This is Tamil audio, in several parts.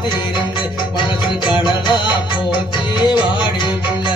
காத்திருந்து மனசு கடலா போச்சு வாடி புள்ள.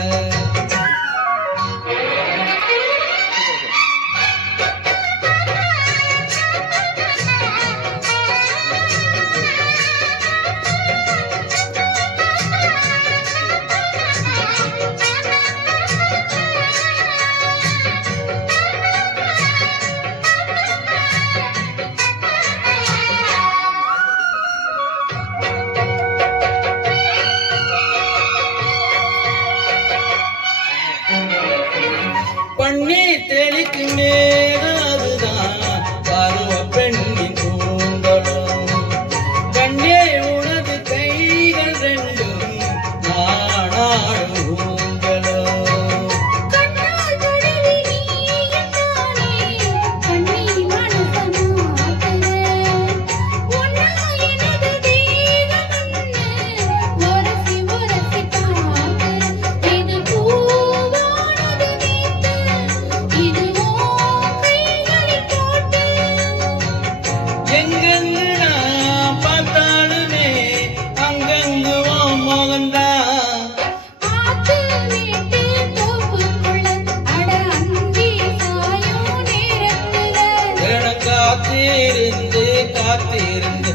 பன்னீர் தெளிக்கு மேலாதுதான் பருவ பெண்ணின் தூண்டலும். கண்ணே உனது கைகள் ரெண்டும் நாடாடு ஊங்கலும். எங்கெங்கு நான் பார்த்தாலுமே அங்கங்கு மோகன்தான். காத்திருந்து காத்திருந்து